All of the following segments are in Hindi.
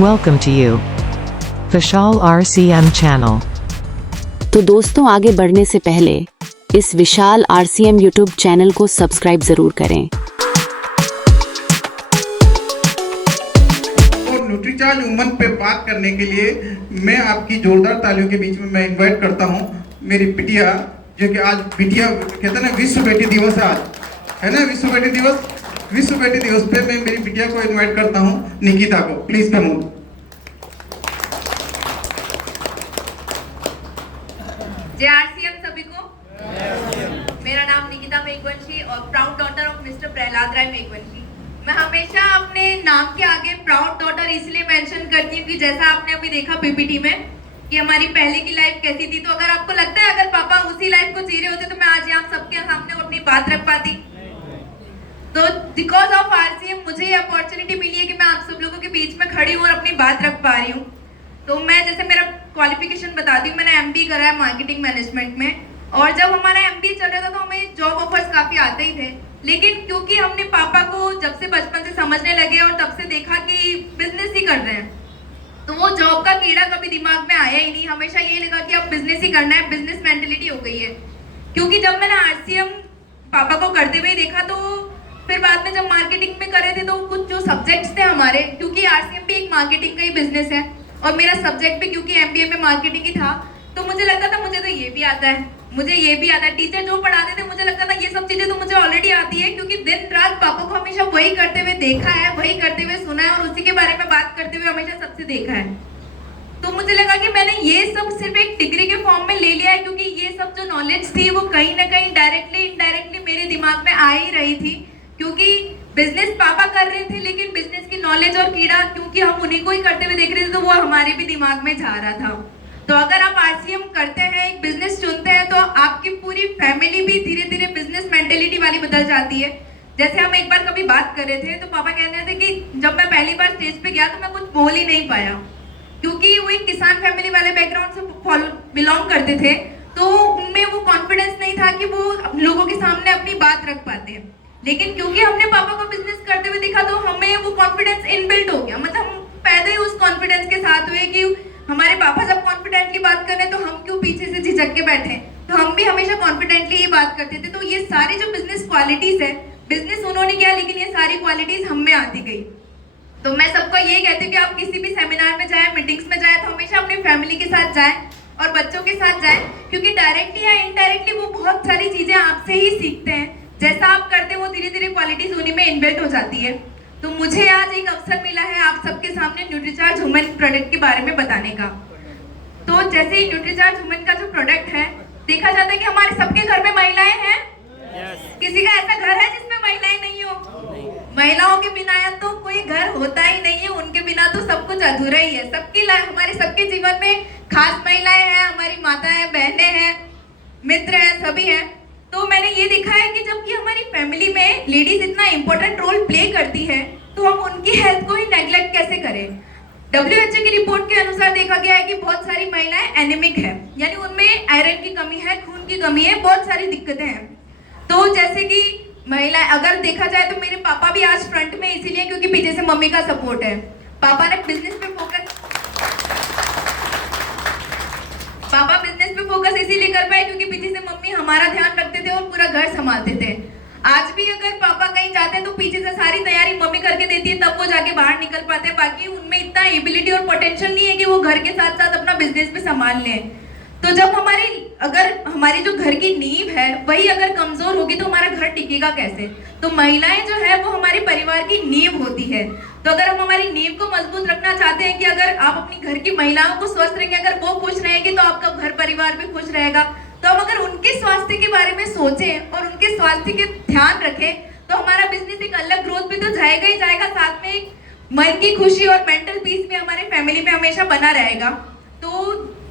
Welcome to you. Vishal RCM channel. तो दोस्तों, आगे बढ़ने से पहले इस विशाल RCM यूट्यूब चैनल को सब्सक्राइब जरूर करें। और न्यूट्रीचार्ज वुमन पे बात करने के लिए मैं आपकी जोरदार तालियों के बीच में मैं इनवाइट करता हूं मेरी बिटिया, जो कि आज बिटिया कहते हैं ना, विश्व बेटी दिवस है आज, है ना, विश्व बेटी दिवस। विश्व बेटी दिवस पे मैं मेरी बिटिया को इनवाइट करता हूं, निकिता को। Please come on. जय आरसीएम सभी को। मेरा नाम निकिता मेघवंशी और proud daughter of mister Prahlad Rai Meghvanshi. मैं हमेशा अपने नाम के आगे प्राउड डॉटर इसलिए मेंशन करती हूँ कि जैसा आपने अभी देखा पीपीटी में कि हमारी पहले की लाइफ कैसी थी, तो अगर आपको लगता है अगर पापा उसी लाइफ को जी रहे होते तो मैं आज आप सबके सामने अपनी बात रख पाती। तो बिकॉज ऑफ आरसीएम मुझे ये अपॉर्चुनिटी मिली है कि मैं आप सब लोगों के बीच में खड़ी हूँ और अपनी बात रख पा रही हूँ। तो मैं जैसे मेरा क्वालिफिकेशन बताती हूँ, मैंने एमबी करा है मार्केटिंग मैनेजमेंट में, और जब हमारा एमबी चल रहा था तो हमें जॉब ऑफर्स काफी आते ही थे, लेकिन क्योंकि हमने पापा को जब से बचपन से समझने लगे और तब से देखा कि बिजनेस ही कर रहे हैं, तो वो जॉब का कीड़ा कभी दिमाग में आया ही नहीं। हमेशा ये लगा कि अब बिजनेस ही करना है, बिजनेस मेंटेलिटी हो गई है। क्योंकि जब मैंने आरसीएम पापा को करते हुए देखा, तो फिर बाद में जब मार्केटिंग में करे थे तो कुछ जो सब्जेक्ट्स थे हमारे, क्योंकि आरसीएम भी एक मार्केटिंग का ही बिजनेस है और मेरा सब्जेक्ट भी क्योंकि एमबीए में मार्केटिंग ही था, तो मुझे लगता था मुझे तो ये भी आता है, मुझे ये भी आता है। टीचर जो पढ़ाते थे मुझे लगता था ये सब चीजें तो मुझे ऑलरेडी आती है, क्योंकि दिन रात पापा को हमेशा वही करते हुए देखा है, वही करते हुए सुना है और उसी के बारे में बात करते हुए हमेशा सबसे देखा है। तो मुझे लगा कि मैंने ये सब सिर्फ एक डिग्री के फॉर्म में ले लिया है, क्योंकि ये सब जो नॉलेज थी वो कहीं ना कहीं डायरेक्टली इनडायरेक्टली मेरे दिमाग में आ ही रही थी, क्योंकि बिजनेस पापा कर रहे थे, लेकिन बिजनेस की नॉलेज और कीड़ा क्योंकि हम उन्हीं को ही करते हुए देख रहे थे, तो वो हमारे भी दिमाग में जा रहा था। तो अगर आप आरसीएम करते हैं, एक बिजनेस चुनते हैं, तो आपकी पूरी फैमिली भी धीरे धीरे बिजनेस मेंटेलिटी वाली बदल जाती है। जैसे हम एक बार कभी बात कर रहे थे तो पापा कह रहे थे कि जब मैं पहली बार स्टेज पे गया तो मैं कुछ बोल ही नहीं पाया, क्योंकि वो एक किसान फैमिली वाले बैकग्राउंड से बिलोंग करते थे, तो उनमें वो कॉन्फिडेंस नहीं था कि वो लोगों के सामने अपनी बात रख पाते हैं। लेकिन क्योंकि हमने पापा को बिजनेस करते हुए देखा, तो हमें वो कॉन्फिडेंस इनबिल्ट हो गया। मतलब हम पैदा ही उस कॉन्फिडेंस के साथ हुए कि हमारे पापा जब कॉन्फिडेंटली बात कर रहे तो हम क्यों पीछे से झिझक के बैठे, तो हम भी हमेशा कॉन्फिडेंटली ही बात करते थे। तो ये सारी जो बिजनेस क्वालिटीज है, बिजनेस उन्होंने किया, लेकिन ये सारी क्वालिटीज हम में आती गई। तो मैं सबको ये कहती हूँ कि आप किसी भी सेमिनार में जाए, मीटिंग्स में जाए, तो हमेशा अपनी फैमिली के साथ जाए और बच्चों के साथ जाए, क्योंकि डायरेक्टली या इनडायरेक्टली वो बहुत सारी चीजें आपसे ही सीखते हैं। जैसा आप करते हैं वो धीरे धीरे क्वालिटीज उन्हीं में इन्बिल्ट हो जाती है। तो मुझे आज एक अवसर मिला है आप सबके सामने न्यूट्रीचार्ज वुमेन प्रोडक्ट के बारे में बताने का। तो जैसे ही न्यूट्रीचार्ज वुमेन का जो प्रोडक्ट है, देखा जाता है कि हमारे सबके घर में महिलाएं हैं। किसी का ऐसा घर है जिसमें महिलाएं नहीं हो? महिलाओं के बिना या तो कोई घर होता ही नहीं है, उनके बिना तो सब कुछ अधूरा ही है। सबकी हमारे सबके जीवन में खास महिलाएं हैं, हमारी माताएं, बहनें हैं, मित्र हैं, सभी हैं। तो मैंने ये देखा है कि जबकि हमारी फैमिली में लेडीज इतना इंपॉर्टेंट रोल प्ले करती है, तो हम उनकी हेल्थ को ही नेग्लेक्ट कैसे करें। WHO की रिपोर्ट के अनुसार देखा गया है कि बहुत सारी महिलाएं एनीमिक है, यानी उनमें आयरन की कमी है, खून की कमी है, बहुत सारी दिक्कतें हैं। तो जैसे कि महिलाएं अगर देखा जाए तो मेरे पापा भी आज फ्रंट में इसीलिए क्योंकि पीछे से मम्मी का सपोर्ट है। पापा बिजनेस पे फोकस इसीलिए कर पाए क्योंकि पीछे से मम्मी हमारा ध्यान रखते थे और पूरा घर संभालते थे। आज भी अगर पापा कहीं जाते हैं तो पीछे से सारी तैयारी मम्मी करके देती है, तब वो जाके बाहर निकल पाते हैं। बाकी उनमें इतना एबिलिटी और पोटेंशियल नहीं है कि वो घर के साथ साथ अपना बिजनेस भी संभाल लें। तो जब हमारी जो घर की नींव है वही अगर कमजोर होगी तो हमारा घर टिकेगा कैसे। तो महिलाएं जो है वो हमारे परिवार की नींव होती है। तो अगर हम हमारी नींव को मजबूत रखना चाहते हैं कि अगर आप अपनी घर की महिलाओं को स्वस्थ रहेंगे, अगर वो खुश रहेंगे तो आपका घर परिवार भी खुश रहेगा। तो हम अगर उनके स्वास्थ्य के बारे में सोचें और उनके स्वास्थ्य के ध्यान रखें, तो हमारा बिजनेस एक अलग ग्रोथ पे तो जाएगा ही जाएगा, साथ में एक मन की खुशी और मेंटल पीस भी हमारे फैमिली में हमेशा बना रहेगा। तो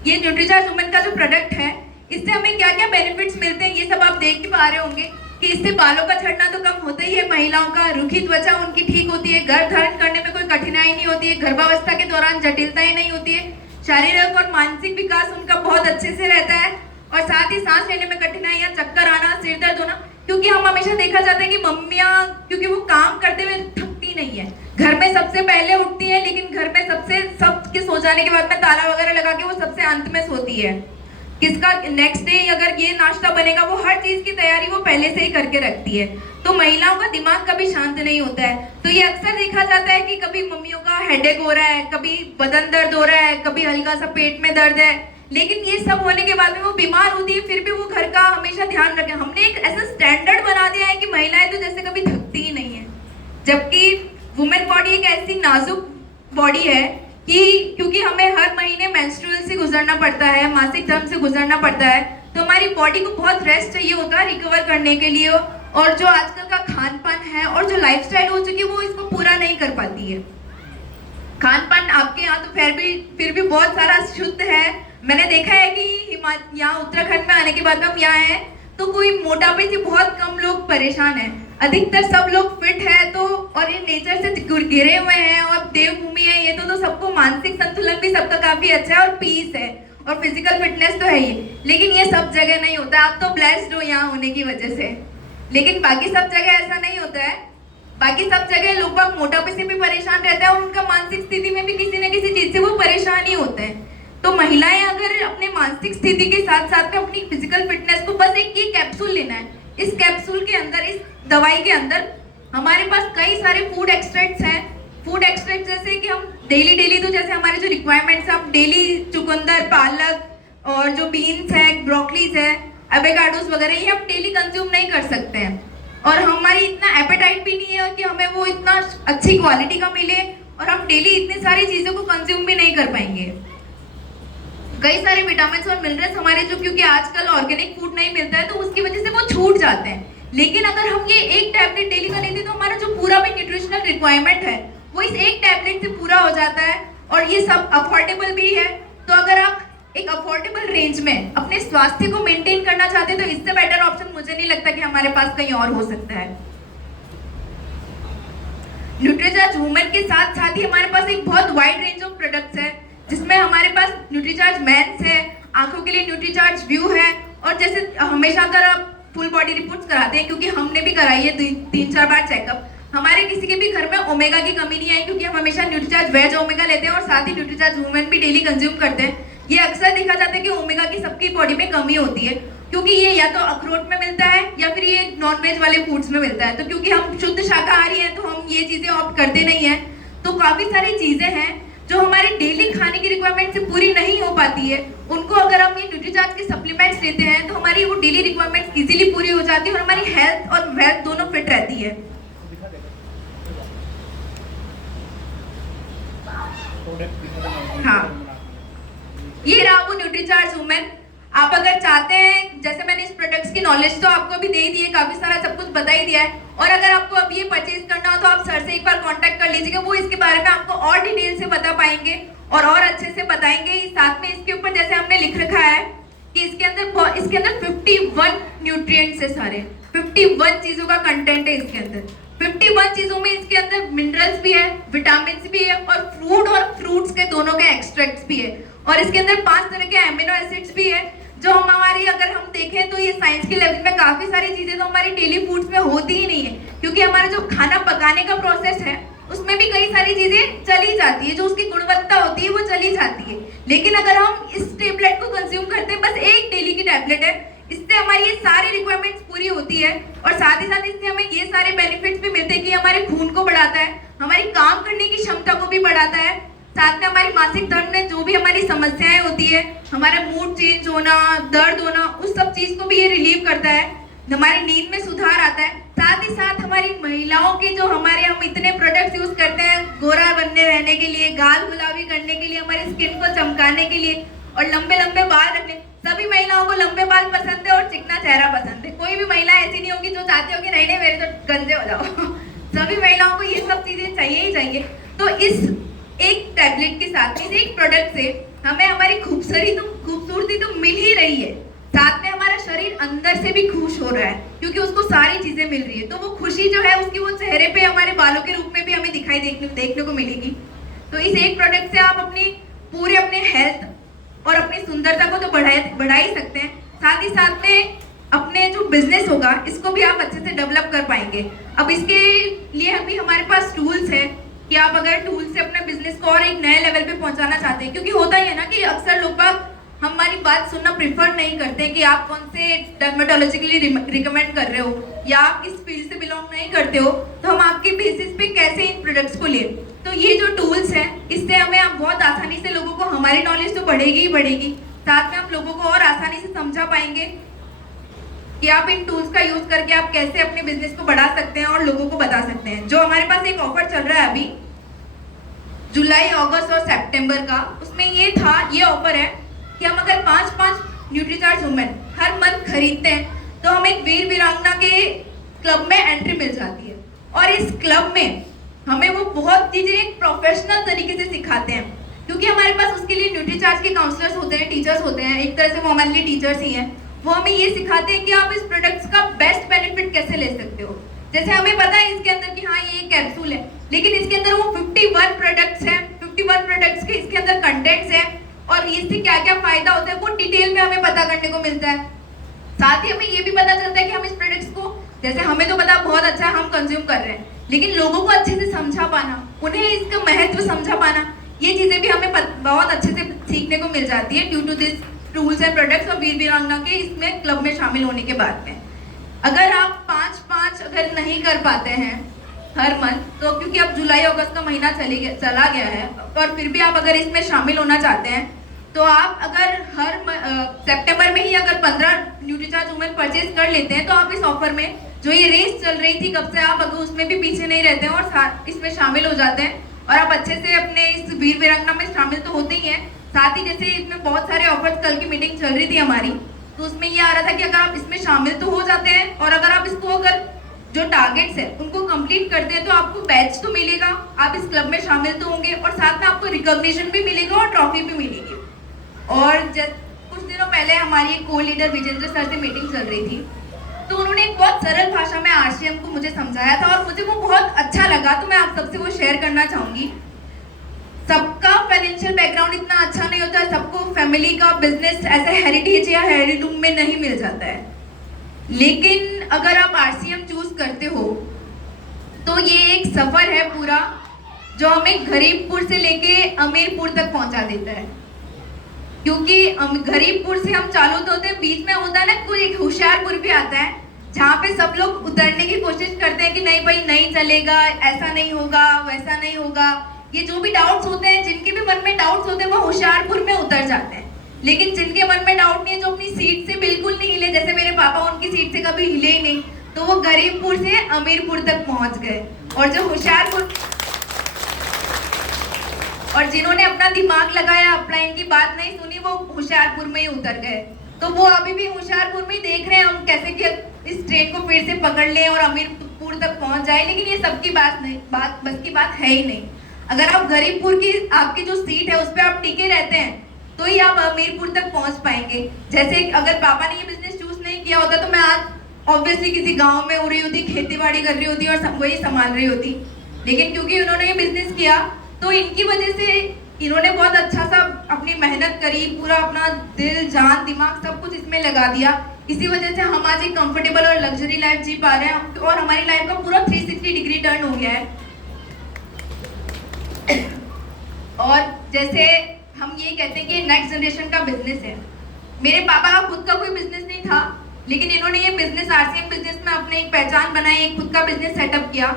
ये न्यूट्रीचार्ज वुमेन का जो प्रोडक्ट है, इससे हमें क्या क्या बेनिफिट्स मिलते हैं ये सब आप देख ही पा रहे होंगे कि इससे बालों का झड़ना तो कम होता ही है, महिलाओं का रुखी त्वचा उनकी ठीक होती है, गर्भ धारण करने में कोई कठिनाई नहीं होती है, गर्भावस्था के दौरान जटिलताएं नहीं होती है, शारीरिक और मानसिक विकास उनका बहुत अच्छे से रहता है, और साथ ही सांस लेने में कठिनाइयां, चक्कर आना, सिर दर्द होना, क्योंकि हम हमेशा देखा जाता है कि मम्मियां क्योंकि वो काम करते हुए थकती नहीं है, घर में सबसे पहले उठती है, लेकिन घर में सबके सो जाने के बाद में ताला वगैरह लगा के वो सबसे अंत में सोती है। किसका नेक्स्ट डे अगर ये नाश्ता बनेगा, वो हर चीज की तैयारी वो पहले से ही करके रखती है। तो महिलाओं का दिमाग कभी शांत नहीं होता है। तो ये अक्सर देखा जाता है कि कभी मम्मियों का हेडेक हो रहा है, कभी बदन दर्द हो रहा है, कभी हल्का सा पेट में दर्द है, लेकिन ये सब होने के बाद में वो बीमार होती है, फिर भी वो घर का हमेशा ध्यान रखें। हमने एक ऐसा स्टैंडर्ड बना दिया है कि महिलाएं तो जैसे कभी थकती ही नहीं है, जबकि वुमेन बॉडी एक ऐसी नाजुक बॉडी है कि क्योंकि हमें हर महीने मेंस्ट्रुअल से गुजरना पड़ता है, मासिक धर्म से गुजरना पड़ता है, तो हमारी बॉडी को बहुत रेस्ट चाहिए होता है रिकवर करने के लिए। और जो आजकल का खान पान है और जो लाइफस्टाइल हो चुकी है, वो इसको पूरा नहीं कर पाती है। खान पान आपके यहाँ तो फिर भी बहुत सारा शुद्ध है। मैंने देखा है कि यहाँ उत्तराखंड में आने के बाद हम यहाँ हैं तो कोई मोटापे से बहुत कम लोग परेशान हैं, अधिकतर सब लोग फिट है। तो और ये नेचर से घिरे हुए हैं और देवभूमि है ये, तो सबको मानसिक संतुलन भी सबका काफी अच्छा है और पीस है और फिजिकल फिटनेस तो है ही। लेकिन ये सब जगह नहीं होता। आप तो ब्लेस्ड हो यहाँ होने की वजह से, लेकिन बाकी सब जगह ऐसा नहीं होता है। बाकी सब जगह लोग बाग मोटापे से भी परेशान रहते हैं और उनका मानसिक स्थिति में भी किसी न किसी चीज से वो परेशान ही होते हैं। तो महिलाएं अगर अपने मानसिक स्थिति के साथ साथ में अपनी फिजिकल फिटनेस को बस एक ये कैप्सूल लेना है। इस कैप्सूल के अंदर, इस दवाई के अंदर हमारे पास कई सारे फूड एक्सट्रैक्ट्स हैं। फूड एक्सट्रैक्ट जैसे कि हम डेली तो जैसे हमारे जो रिक्वायरमेंट्स हैं, हम डेली चुकंदर, पालक और जो बीन्स है, ब्रोकलीज है, एवोकाडोस वगैरह, ये हम डेली कंज्यूम नहीं कर सकते हैं। और हमारी इतना एपेटाइट भी नहीं है कि हमें वो इतना अच्छी क्वालिटी का मिले, और हम डेली इतनी सारी चीजों को कंज्यूम भी नहीं कर पाएंगे। कई सारे विटामिन और मिनरल्स हमारे जो, क्योंकि आजकल ऑर्गेनिक फूड नहीं मिलता है तो उसकी वजह से वो छूट जाते हैं। लेकिन अगर हम ये एक टैबलेट डेली का लेते तो हमारा जो पूरा भी न्यूट्रिशनल रिक्वायरमेंट है वो इस एक टैबलेट से पूरा हो जाता है। और ये सब अफोर्डेबल भी है। तो अगर आप एक अफोर्डेबल रेंज में अपने स्वास्थ्य को मेंटेन करना चाहते हैं तो इससे बेटर ऑप्शन मुझे नहीं लगता कि हमारे पास कहीं और हो सकता है। न्यूट्रीचार्ज वुमेन के साथ साथ ही हमारे पास एक बहुत वाइड रेंज ऑफ प्रोडक्ट्स है, जिसमें हमारे पास न्यूट्रीचार्ज मेंस है, आंखों के लिए न्यूट्रीचार्ज व्यू है। और जैसे हमेशा अगर आप फुल बॉडी रिपोर्ट्स कराते हैं, क्योंकि हमने भी कराई है 3-4 बार चेकअप, हमारे किसी के भी घर में ओमेगा की कमी नहीं आई, क्योंकि हम हमेशा न्यूट्रीचार्ज वेज ओमेगा लेते हैं और साथ ही न्यूट्रीचार्ज वुमेन भी डेली कंज्यूम करते हैं। ये अक्सर देखा जाता है कि ओमेगा की सबकी बॉडी में कमी होती है, क्योंकि ये या तो अखरोट में मिलता है या फिर ये नॉनवेज वाले फूड्स में मिलता है। तो क्योंकि हम शुद्ध शाकाहारी हैं तो हम ये चीजें ऑप्ट करते नहीं हैं। तो काफी सारी चीजें हैं जो हमारे डेली खाने की रिक्वायरमेंट से पूरी नहीं हो पाती है, उनको अगर हम ये न्यूट्रीचार्ज के सप्लीमेंट्स लेते हैं तो हमारी वो डेली रिक्वायरमेंट्स इजीली पूरी हो जाती है और हमारी हेल्थ और वेल्थ दोनों फिट रहती है। हाँ, ये रहा वो न्यूट्रीचार्ज वुमेन। आप अगर चाहते हैं, जैसे मैंने इस प्रोडक्ट्स की नॉलेज तो आपको अभी दे ही दी है, काफी सारा सब कुछ बता ही दिया है। और अगर आपको अब ये परचेज करना हो तो आप सर से एक बार कांटेक्ट कर लीजिएगा, वो इसके बारे में आपको और डिटेल से बता पाएंगे और अच्छे से बताएंगे। साथ में इसके ऊपर जैसे हमने लिख रखा है कि इसके अंदर 51 न्यूट्रिएंट्स है, सारे 51 चीजों का कंटेंट है इसके अंदर। 51 चीजों में इसके अंदर मिनरल्स भी है, विटामिन भी है और फ्रूट्स के दोनों के एक्सट्रैक्ट्स भी है। और इसके अंदर 5 तरह के एमिनो एसिड्स भी है, जो हमारी अगर हम देखें तो ये साइंस के लेवल में काफी सारी चीजें तो हमारी डेली फूड्स में होती ही नहीं है, क्योंकि हमारा जो खाना पकाने का प्रोसेस है उसमें भी कई सारी चीजें चली जाती है, जो उसकी गुणवत्ता होती है वो चली जाती है। लेकिन अगर हम इस टेबलेट को कंज्यूम करते हैं, बस एक डेली की टैबलेट है, इससे हमारी ये सारी रिक्वायरमेंट्स पूरी होती है। और साथ ही साथ इससे हमें ये सारे बेनिफिट्स भी मिलते हैं कि हमारे खून को बढ़ाता है, हमारी काम करने की क्षमता को भी बढ़ाता है, साथ में हमारी मासिक धर्म में जो भी हमारी समस्याएं होती है, हमारा मूड चेंज होना, दर्द होना, उस सब चीज को भी ये रिलीव करता है, हमारी नींद में सुधार आता है। साथ ही साथ हमारी महिलाओं की जो हम इतने प्रोडक्ट्स यूज करते हैं गोरा बनने रहने के लिए, गाल गुलाबी करने के लिए, हमारी स्किन को चमकाने के लिए और लंबे लंबे बाल रखने। सभी महिलाओं को लंबे बाल पसंद है और चिकना चेहरा पसंद है। कोई भी महिला ऐसी नहीं होगी जो चाहती होगी नहीं मेरे तो गंदे हो जाओ। सभी महिलाओं को ये सब चीजें चाहिए ही चाहिए। तो इस एक टैबलेट के साथ, इस एक प्रोडक्ट से हमें हमारी खूबसूरती तो मिल ही रही है, साथ में हमारा शरीर अंदर से भी खुश हो रहा है, क्योंकि उसको सारी चीजें मिल रही है। तो वो खुशी जो है उसकी वो चेहरे पे हमारे बालों के रूप में भी हमें दिखाई देखने को मिलेगी। तो इस एक प्रोडक्ट से आप अपने हेल्थ और अपनी सुंदरता को तो बढ़ा ही सकते हैं, साथ ही साथ में अपने जो बिजनेस होगा इसको भी आप अच्छे से डेवलप कर पाएंगे। अब इसके लिए अभी हमारे पास टूल्स हैं, कि आप अगर टूल से अपने बिजनेस को और एक नए लेवल पे पहुंचाना चाहते हैं, क्योंकि होता ही है ना कि अक्सर लोग बाग हमारी बात सुनना प्रिफर नहीं करते कि आप कौन से डर्मेटोलॉजिकली रिकमेंड कर रहे हो या आप किस फील्ड से बिलोंग नहीं करते हो, तो हम आपके बेसिस पे कैसे इन प्रोडक्ट्स को लें। तो ये जो टूल्स हैं, इससे हमें आप बहुत आसानी से लोगों को, हमारी नॉलेज तो बढ़ेगी ही बढ़ेगी, साथ में आप लोगों को और आसानी से समझा पाएंगे कि आप इन टूल्स का यूज करके आप कैसे अपने बिजनेस को बढ़ा सकते हैं और लोगों को बता सकते हैं। जो हमारे पास एक ऑफर चल रहा है अभी जुलाई, अगस्त और सितंबर का, उसमें ये ऑफर है कि हम अगर 5 न्यूट्रीचार्ज वुमेन हर मंथ खरीदते हैं तो हमें एक वीर वीरांगना के क्लब में एंट्री मिल जाती है। और इस क्लब में हमें वो बहुत चीजें एक प्रोफेशनल तरीके से सिखाते हैं, क्योंकि हमारे पास उसके लिए न्यूट्रीचार्ज के काउंसलर्स होते हैं, टीचर्स होते हैं, एक तरह से वो हमारे लिए टीचर्स ही हैं। वो हमें ये सिखाते हैं कि आप इस प्रोडक्ट्स का बेस्ट बेनिफिट कैसे ले सकते हो। जैसे हमें पता है इसके अंदर कि हाँ ये कैप्सूल है, लेकिन इसके अंदर वो 51 प्रोडक्ट्स हैं, 51 प्रोडक्ट्स के इसके अंदर कंटेंट्स हैं और इससे क्या क्या फायदा होता है वो डिटेल में हमें पता करने को मिलता है। साथ ही हमें ये भी पता चलता है कि हम इस प्रोडक्ट्स को, जैसे हमें तो पता बहुत अच्छा है, हम कंज्यूम कर रहे हैं, लेकिन लोगों को अच्छे से समझा पाना, उन्हें इसका महत्व समझा पाना, ये चीजें भी हमें बहुत अच्छे से सीखने को मिल जाती है due to this tools and products और वीर वीरांगना के इसमें क्लब में शामिल होने के बाद में। अगर आप 5 अगर नहीं कर पाते हैं हर मंथ, तो क्योंकि अब जुलाई अगस्त का महीना चला गया है और फिर भी आप अगर इसमें शामिल होना चाहते हैं, तो आप अगर हर सितंबर में ही अगर 15 न्यूट्रीचार्ज वुमेन परचेज कर लेते हैं, तो आप इस ऑफर में जो ये रेस चल रही थी कब से, आप अगर उसमें भी पीछे नहीं रहते हैं और इसमें शामिल हो जाते हैं और आप अच्छे से अपने इस वीर वीरांगना में शामिल तो होते ही हैं। साथ ही जैसे इसमें बहुत सारे ऑफर्स, कल की मीटिंग चल रही थी हमारी, तो उसमें ये आ रहा था कि अगर आप इसमें शामिल तो हो जाते हैं और अगर आप इसको अगर जो टारगेट्स है उनको कंप्लीट करते हैं तो आपको बैच तो मिलेगा, आप इस क्लब में शामिल तो होंगे और साथ में आपको रिकॉग्निशन भी मिलेगा और ट्रॉफी भी मिलेगी। और कुछ दिनों पहले हमारी एक को लीडर विजेंद्र सर से मीटिंग चल रही थी, तो उन्होंने एक बहुत सरल भाषा में आरसीएम को मुझे समझाया था और मुझे वो बहुत अच्छा लगा, तो मैं आप सबसे वो शेयर करना चाहूंगी। सबका फाइनेंशियल बैकग्राउंड इतना अच्छा नहीं होता है, सबको फैमिली का बिजनेस ऐसे हेरिटेज या हेरिडूम में नहीं मिल जाता है, लेकिन अगर आप आरसीएम चूज करते हो तो ये एक सफर है पूरा जो हमें गरीबपुर से लेके अमीरपुर तक पहुंचा देता है। क्योंकि गरीबपुर से हम चालू तो होते हैं, बीच में होता है ना कोई एक होशियारपुर भी आता है जहाँ पे सब लोग उतरने की कोशिश करते हैं कि नहीं भाई नहीं चलेगा, ऐसा नहीं होगा, वैसा नहीं होगा। ये जो भी डाउट्स होते हैं, जिनके भी मन में डाउट्स होते हैं, वो होशियारपुर में उतर जाते हैं। लेकिन जिनके मन में डाउट नहीं है, जो अपनी सीट से बिल्कुल नहीं हिले, जैसे मेरे पापा उनकी सीट से कभी हिले ही नहीं, तो वो गरीबपुर से अमीरपुर तक पहुंच गए। और जो होशियारपुर और जिन्होंने अपना दिमाग लगाया, अपलाइन की बात नहीं सुनी, वो होशियारपुर में ही उतर गए। तो वो अभी भी होशियारपुर में ही देख रहे हैं हम कैसे कि इस ट्रेन को फिर से पकड़ लें और अमीरपुर तक पहुंच जाए, लेकिन ये सबकी बस की बात है ही नहीं। अगर आप गरीबपुर की आपकी जो सीट है उस पर आप टिके रहते हैं तो ही आप अमीरपुर तक पहुंच पाएंगे। जैसे अगर पापा ने ये बिजनेस चूज नहीं किया होता तो मैं आज ऑब्वियसली किसी गांव में उड़ी होती, खेती बाड़ी कर रही होती और वही संभाल रही होती, लेकिन क्योंकि उन्होंने ये बिजनेस किया तो इनकी वजह से इन्होंने बहुत अच्छा सा अपनी मेहनत करी, पूरा अपना दिल, जान, दिमाग सब कुछ इसमें लगा दिया। इसी वजह से हम आज एक कंफर्टेबल और लग्जरी लाइफ जी पा रहे हैं और हमारी लाइफ का पूरा 360 डिग्री टर्न हो गया है। और जैसे हम ये कहते हैं कि नेक्स्ट जनरेशन का बिजनेस है, मेरे पापा का खुद का कोई बिजनेस नहीं था, लेकिन इन्होंने ये बिजनेस आरसीएम बिजनेस में अपने एक पहचान बनाई, एक खुद का बिजनेस सेटअप किया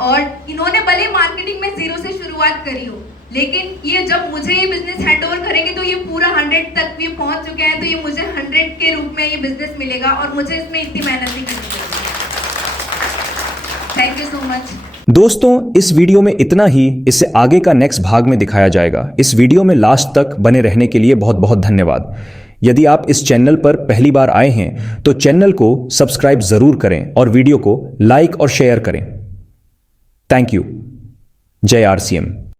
और इन्होंने भले मार्केटिंग में 0 से शुरुआत करी हो, लेकिन ये जब मुझे ये बिजनेस हैंड ओवर करेंगे तो ये पूरा 100 तक भी पहुंच चुके हैं, तो ये मुझे 100 के रूप में ये बिजनेस मिलेगा और मुझे इसमें इतनी मेहनत नहीं करनी पड़ेगी। Thank you so much. दोस्तों, इस वीडियो में इतना ही। इससे आगे का नेक्स्ट भाग में दिखाया जाएगा। इस वीडियो में लास्ट तक बने रहने के लिए बहुत बहुत धन्यवाद। यदि आप इस चैनल पर पहली बार आए हैं तो चैनल को सब्सक्राइब जरूर करें और वीडियो को लाइक और शेयर करें। Thank you. जय आरसीएम।